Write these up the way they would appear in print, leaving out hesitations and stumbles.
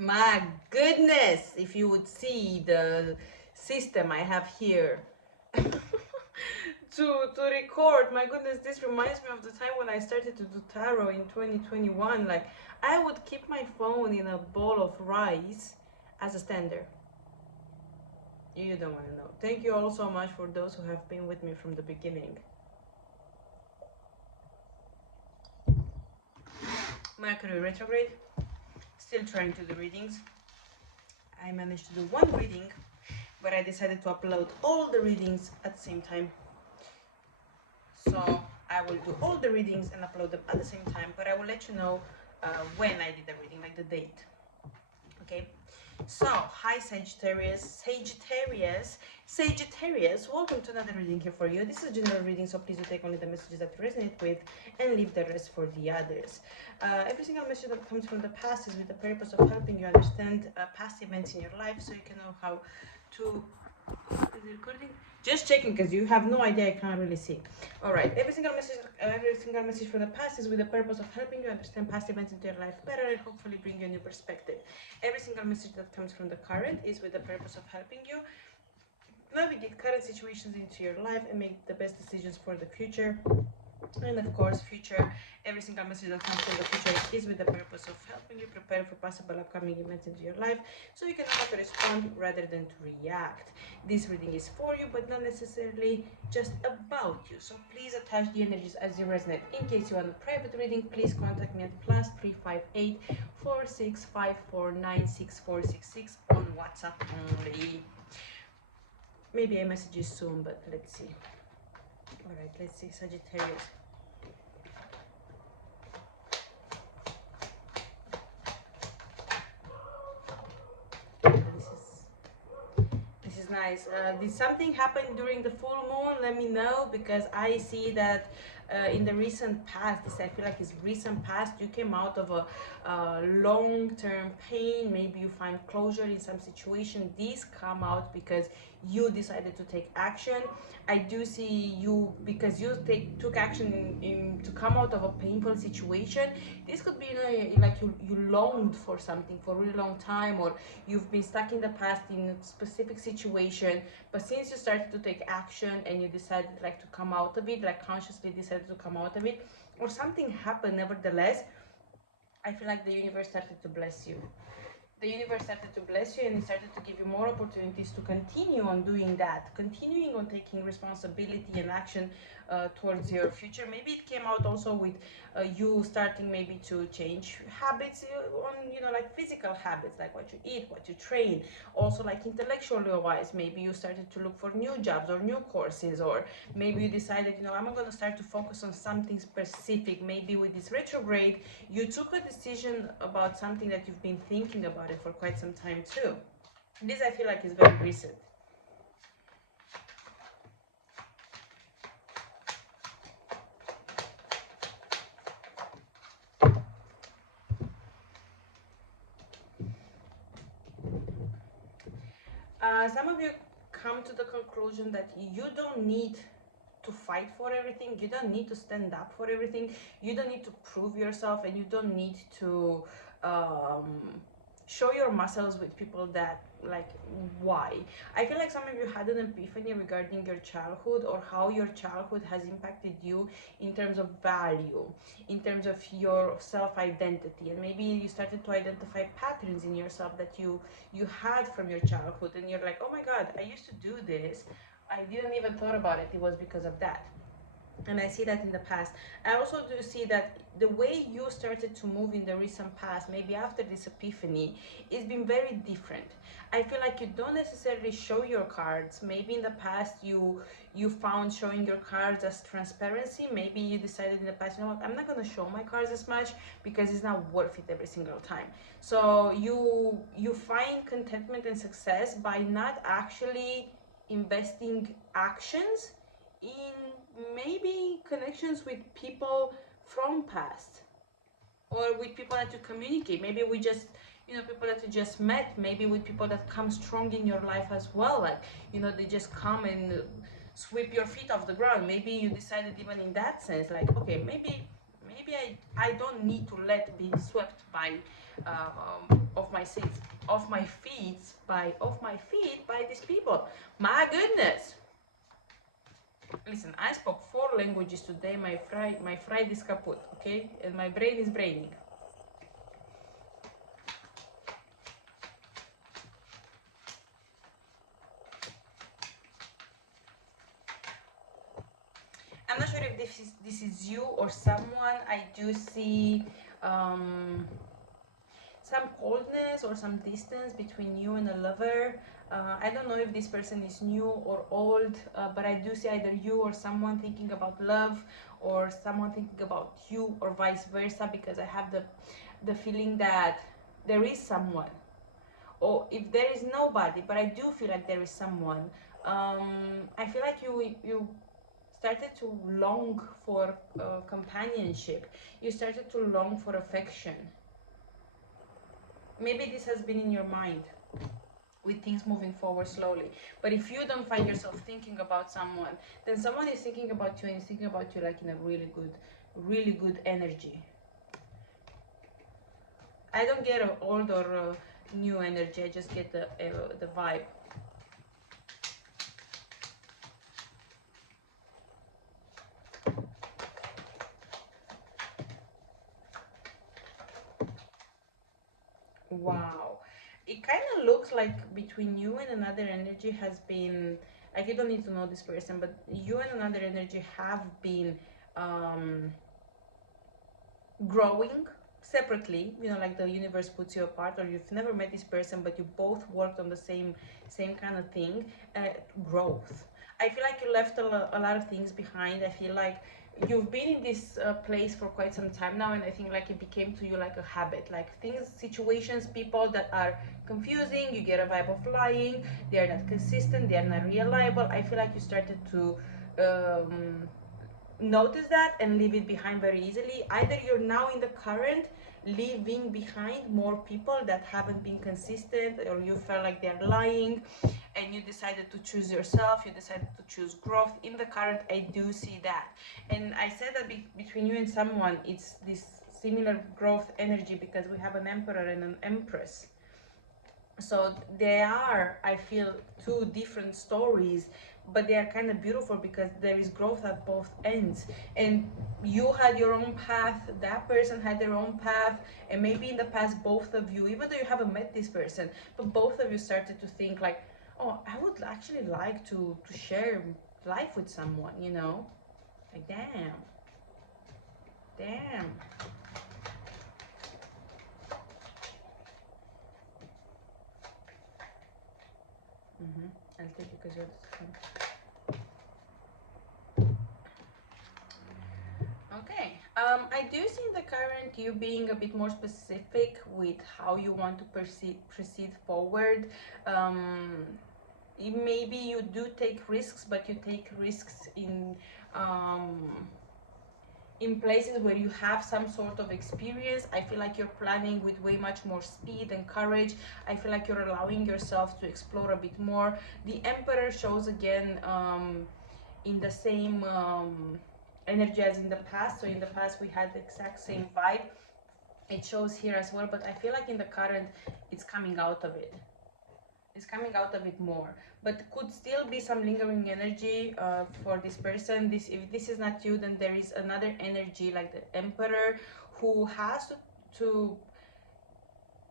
My goodness, if you would see the system I have here to record. My goodness, this reminds me of the time when I started to do tarot in 2021. Like, I would keep my phone in a bowl of rice as a stander. You don't want to know. Thank you all so much for those who have been with me from the beginning. Mercury retrograde, still trying to do readings. I managed to do one reading, but I decided to upload all the readings at the same time. So I will do all the readings and upload them at the same time, but I will let you know when I did the reading, like the date. Okay, so hi Sagittarius, welcome to another reading here for you. This is a general reading, so please do take only the messages that you resonate with and leave the rest for the others. Every single message that comes from the past is with the purpose of helping you understand past events in your life, so you can know how to... Is it recording? Just checking, because you have no idea, I can't really see. All right, every single message from the past is with the purpose of helping you understand past events into your life better and hopefully bring you a new perspective. Every single message that comes from the current is with the purpose of helping you navigate current situations into your life and make the best decisions for the future. And of course, every single message that comes from the future is with the purpose of helping you prepare for possible upcoming events into your life, so you can know how to respond rather than to react. This reading is for you, but not necessarily just about you, so please attach the energies as you resonate. In case you want a private reading, please contact me at +358 4654964666 on WhatsApp only. Maybe I message you soon, but let's see. All right, let's see, Sagittarius. This is nice. Did something happen during the full moon? Let me know, because I see that in the recent past, I feel like it's recent past, you came out of a long-term pain. Maybe you find closure in some situation. These come out because you decided to take action. I do see you because you took action to come out of a painful situation. This could be, you know, like you longed for something for a really long time, or you've been stuck in the past in a specific situation, but since you started to take action and you decided like to come out of it, like consciously decided to come out of it, or something happened nevertheless, I feel like the universe started to bless you. The universe started to bless you, and it started to give you more opportunities to continue on doing that, continuing on taking responsibility and action towards your future. Maybe it came out also with you starting maybe to change habits on, you know, like physical habits, like what you eat, what you train. Also, like intellectually wise, maybe you started to look for new jobs or new courses, or maybe you decided, you know, I'm going to start to focus on something specific. Maybe with this retrograde, you took a decision about something that you've been thinking about it for quite some time too. This I feel like is very recent. Some of you come to the conclusion that you don't need to fight for everything, you don't need to stand up for everything, you don't need to prove yourself, and you don't need to show your muscles with people that, like, why? I feel like some of you had an epiphany regarding your childhood, or how your childhood has impacted you in terms of value, in terms of your self-identity, and maybe you started to identify patterns in yourself that you had from your childhood, and you're like, oh my god, I used to do this, I didn't even thought about it, it was because of that. And I see that in the past. I also do see that the way you started to move in the recent past, maybe after this epiphany, it's been very different. I feel like you don't necessarily show your cards. Maybe in the past you found showing your cards as transparency. Maybe you decided in the past, you know what, I'm not going to show my cards as much because it's not worth it every single time. So you find contentment and success by not actually investing actions in maybe connections with people from past, or with people that you communicate, maybe with just, you know, people that you just met, maybe with people that come strong in your life as well, like, you know, they just come and sweep your feet off the ground. Maybe you decided even in that sense, like, okay, maybe I don't need to let be swept by off my seat, off my feet by these people. My goodness. Listen, I spoke 4 languages today. My Friday is kaput, okay? And my brain is braining. I'm not sure if this is you or someone. I do see some coldness or some distance between you and a lover. I don't know if this person is new or old, but I do see either you or someone thinking about love, or someone thinking about you, or vice versa, because I have the feeling that there is someone, or if there is nobody, but I do feel like there is someone. I feel like you started to long for companionship. You started to long for affection. Maybe this has been in your mind with things moving forward slowly. But if you don't find yourself thinking about someone, then someone is thinking about you, and is thinking about you like in a really good energy. I don't get an old or new energy. I just get the vibe. Wow. It kind of looks like between you and another energy has been, like, you don't need to know this person, but you and another energy have been growing separately, you know, like the universe puts you apart, or you've never met this person but you both worked on the same kind of thing. Growth. I feel like you left a lot of things behind. I feel like you've been in this place for quite some time now, and I think like it became to you like a habit, like things, situations, people that are confusing. You get a vibe of lying, they are not consistent, they are not reliable. I feel like you started to notice that and leave it behind very easily. Either you're now in the current leaving behind more people that haven't been consistent, or you felt like they're lying and you decided to choose yourself, you decided to choose growth. In the current, I do see that. And I said that between you and someone, it's this similar growth energy, because we have an emperor and an empress. So they are, I feel, 2 different stories, but they are kind of beautiful because there is growth at both ends. And you had your own path, that person had their own path, and maybe in the past both of you, even though you haven't met this person, but both of you started to think like, oh, I would actually like to share life with someone, you know? Like, damn. I'll take it because you're okay. I do see in the current you being a bit more specific with how you want to proceed forward. Maybe you do take risks, but you take risks in places where you have some sort of experience. I feel like you're planning with way much more speed and courage. I feel like you're allowing yourself to explore a bit more. The Emperor shows again in the same energy as in the past. So in the past we had the exact same vibe. It shows here as well, but I feel like in the current it's coming out of it. It's coming out of it more, but could still be some lingering energy for this person. If this is not you, then there is another energy like the Emperor who has to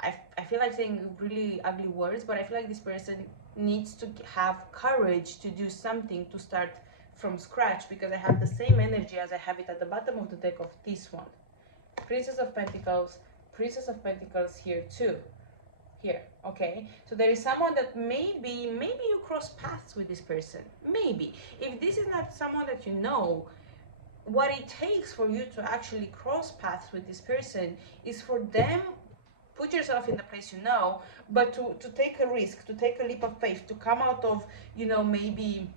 I feel like saying really ugly words, but I feel like this person needs to have courage to do something, to start from scratch, because I have the same energy as I have it at the bottom of the deck of this one. Princess of Pentacles here too. Here, okay? So there is someone that maybe you cross paths with this person. Maybe. If this is not someone that you know, what it takes for you to actually cross paths with this person is for them, put yourself in the place you know, but to take a risk, to take a leap of faith, to come out of, you know, maybe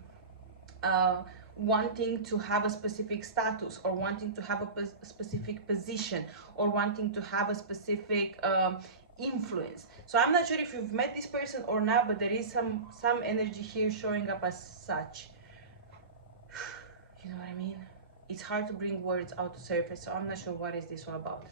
wanting to have a specific status, or wanting to have a specific position, or wanting to have a specific influence. So I'm not sure if you've met this person or not, but there is some energy here showing up as such. You know what I mean? It's hard to bring words out to surface, so I'm not sure what is this all about.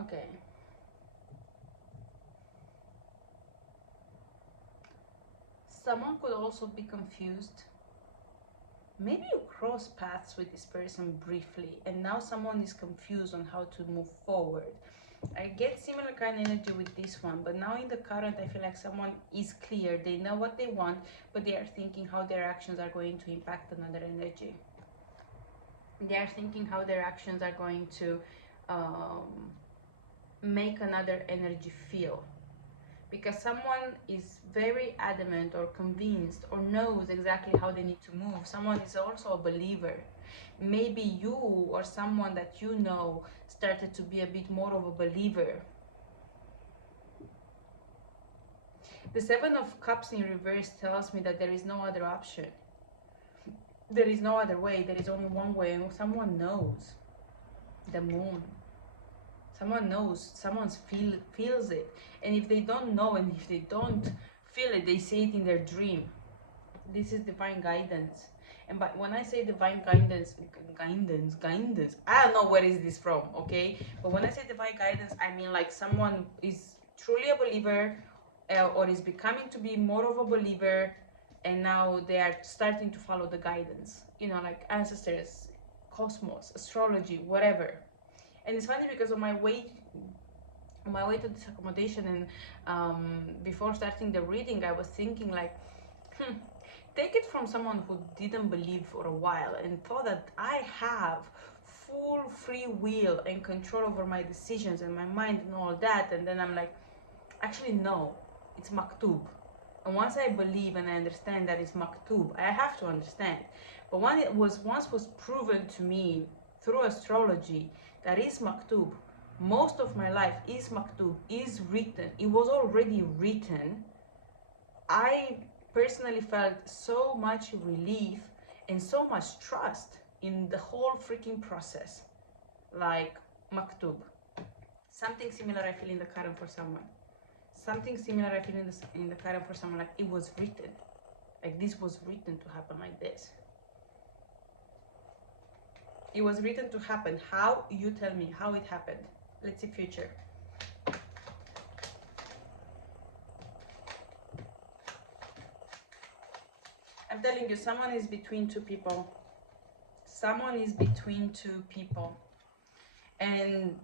Okay. Someone could also be confused. Maybe you cross paths with this person briefly and now someone is confused on how to move forward. I get similar kind of energy with this one, but now in the current I feel like someone is clear. They know what they want, but they are thinking how their actions are going to impact another energy. They are thinking how their actions are going to make another energy feel. Because someone is very adamant or convinced or knows exactly how they need to move. Someone is also a believer. Maybe you or someone that you know started to be a bit more of a believer. The Seven of Cups in reverse tells me that there is no other option. There is no other way. There is only one way, and someone knows. The moon. Someone knows. Someone feels it. And if they don't know, and if they don't feel it, they say it in their dream. This is divine guidance. And but when I say divine guidance, I don't know where is this from, okay? But when I say divine guidance, I mean like someone is truly a believer, or is becoming to be more of a believer, and now they are starting to follow the guidance, you know, like ancestors, cosmos, astrology, whatever. And it's funny because on my way to this accommodation, and before starting the reading, I was thinking like, take it from someone who didn't believe for a while and thought that I have full free will and control over my decisions and my mind and all that, and then I'm like, actually no, it's maktub. And once I believe and I understand that it's maktub, I have to understand. But when it was once was proven to me through astrology that is maktub, most of my life is maktub, is written, it was already written, I personally felt so much relief and so much trust in the whole freaking process. Like maktub. Something similar I feel in the current for someone. Something similar I feel in the current for someone, like it was written. Like this was written to happen like this. It was written to happen. How? You tell me how it happened. Let's see future. I'm telling you, someone is between two people. Someone is between two people. And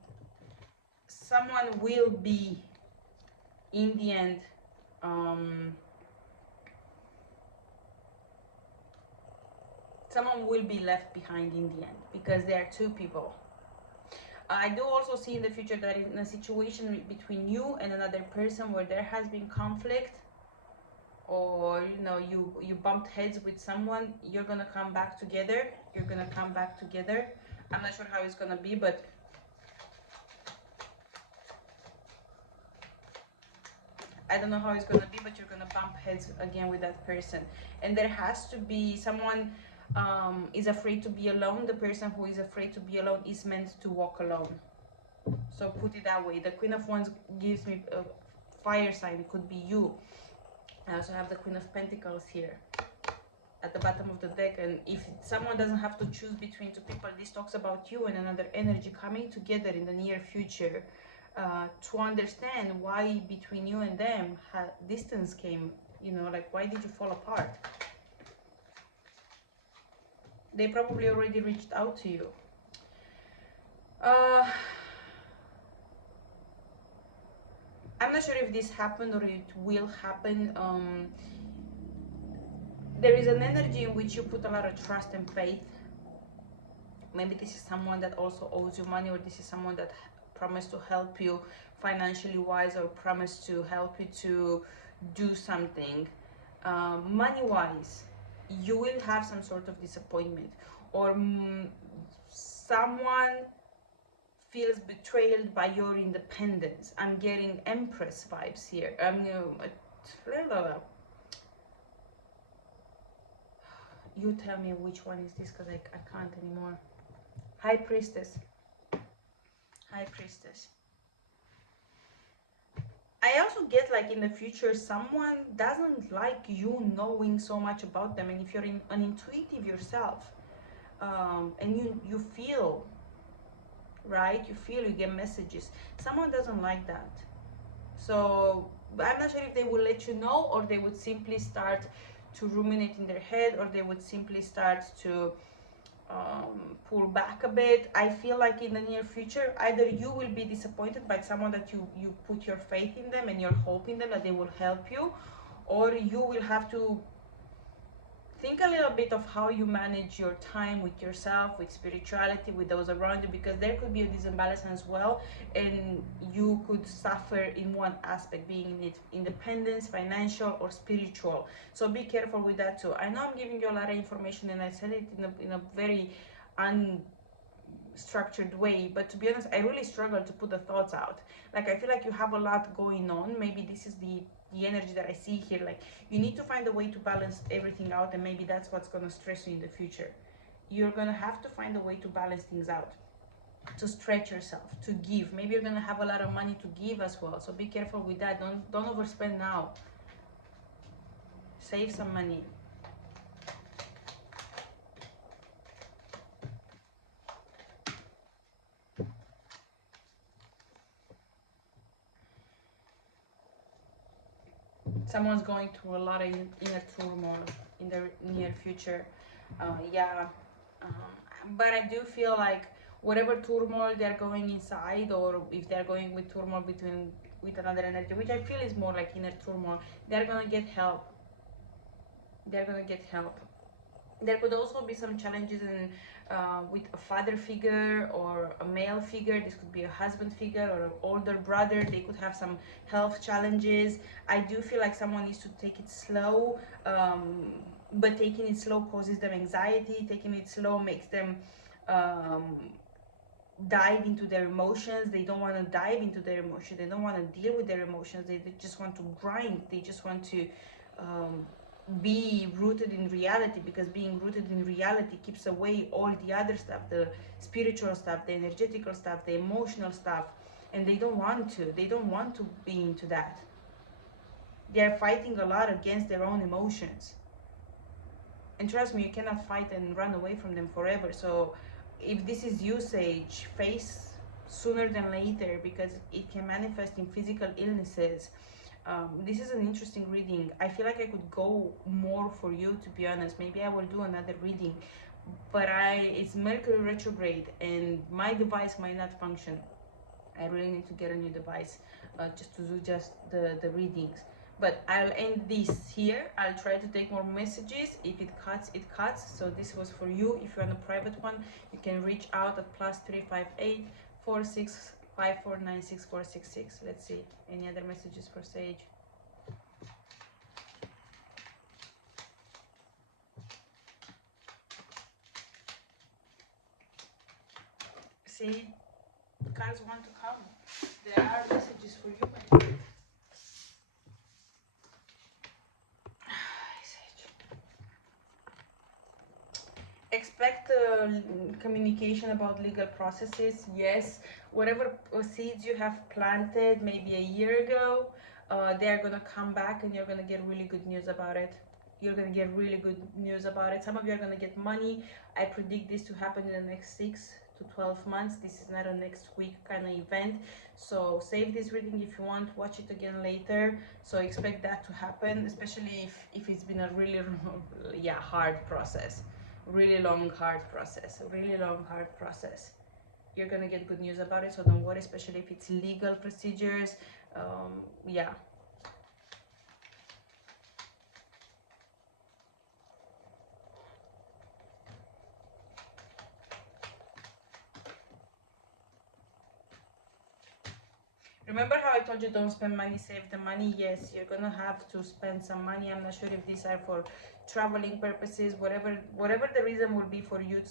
someone will be, in the end, someone will be left behind in the end, because there are two people. I do also see in the future that in a situation between you and another person where there has been conflict, or you know, you bumped heads with someone, you're gonna come back together. I'm not sure how it's gonna be, but I don't know how it's gonna be, but you're gonna bump heads again with that person. And there has to be someone is afraid to be alone. The person who is afraid to be alone is meant to walk alone. So put it that way. The Queen of Wands gives me a fire sign. It could be you. I also have the Queen of Pentacles here at the bottom of the deck, and if someone doesn't have to choose between two people, this talks about you and another energy coming together in the near future, to understand why between you and them distance came, you know, like why did you fall apart. They probably already reached out to you. I'm not sure if this happened or it will happen. There is an energy in which you put a lot of trust and faith. Maybe this is someone that also owes you money, or this is someone that promised to help you financially wise, or promised to help you to do something. Money wise, you will have some sort of disappointment, or someone feels betrayed by your independence. I'm getting Empress vibes here. You tell me which one is this, because I can't anymore. High Priestess. High Priestess. I also get like in the future someone doesn't like you knowing so much about them, and if you're an intuitive yourself, and you feel right? You feel, you get messages. Someone doesn't like that. So I'm not sure if they will let you know, or they would simply start to ruminate in their head, or they would simply start to pull back a bit. I feel like in the near future, either you will be disappointed by someone that you put your faith in them and your hope in them that they will help you, or you will have to think a little bit of how you manage your time with yourself, with spirituality, with those around you, because there could be a disimbalance as well, and you could suffer in one aspect, being it independence, financial, or spiritual. So be careful with that too. I know I'm giving you a lot of information, and I said it in a very unstructured way, but to be honest, I really struggle to put the thoughts out. Like, I feel like you have a lot going on. Maybe this is the energy that I see here. Like, you need to find a way to balance everything out, and maybe that's what's going to stress you in the future. You're going to have to find a way to balance things out, to stretch yourself, to give. Maybe you're going to have a lot of money to give as well, so be careful with that. Don't overspend now. Save some money. Someone's going through a lot of inner turmoil in the near future. Yeah, but I do feel like whatever turmoil they're going inside, or if they're going with turmoil between with another energy, which I feel is more like inner turmoil, they're gonna get help. They're gonna get help. There could also be some challenges in with a father figure or a male figure. This could be a husband figure or an older brother. They could have some health challenges. I do feel like someone needs to take it slow, but taking it slow causes them anxiety. Taking it slow makes them um, dive into their emotions. They don't want to dive into their emotions. They don't want to deal with their emotions. They just want to grind. They just want to um, be rooted in reality, because being rooted in reality keeps away all the other stuff, the spiritual stuff, the energetical stuff, the emotional stuff, and they don't want to. They don't want to be into that. They are fighting a lot against their own emotions. And trust me, you cannot fight and run away from them forever. So if this is usage, face sooner than later, because it can manifest in physical illnesses. This is an interesting reading. I feel like I could go more for you, to be honest. Maybe I will do another reading, but it's Mercury retrograde and my device might not function. I really need to get a new device just to do just the readings. But I'll end this here. I'll try to take more messages. If it cuts, it cuts. So this was for you. If you're on a private one, you can reach out at +358 465496 Let's see. Any other messages for Sage? See, cards want to come. There are messages for you, my friend. Expect communication about legal processes. Yes, whatever seeds you have planted maybe a year ago, they're gonna come back, and you're gonna get really good news about it. You're gonna get really good news about it. Some of you are gonna get money. I predict this to happen in the next 6 to 12 months. This is not a next week kind of event. So save this reading if you want, watch it again later. So expect that to happen, especially if it's been a really hard process. Really long, hard process. Really long, hard process. You're gonna get good news about it, so don't worry, especially if it's legal procedures. Yeah. Remember how I told you don't spend money, save the money? Yes, you're gonna have to spend some money. I'm not sure if these are for traveling purposes, whatever the reason will be for you to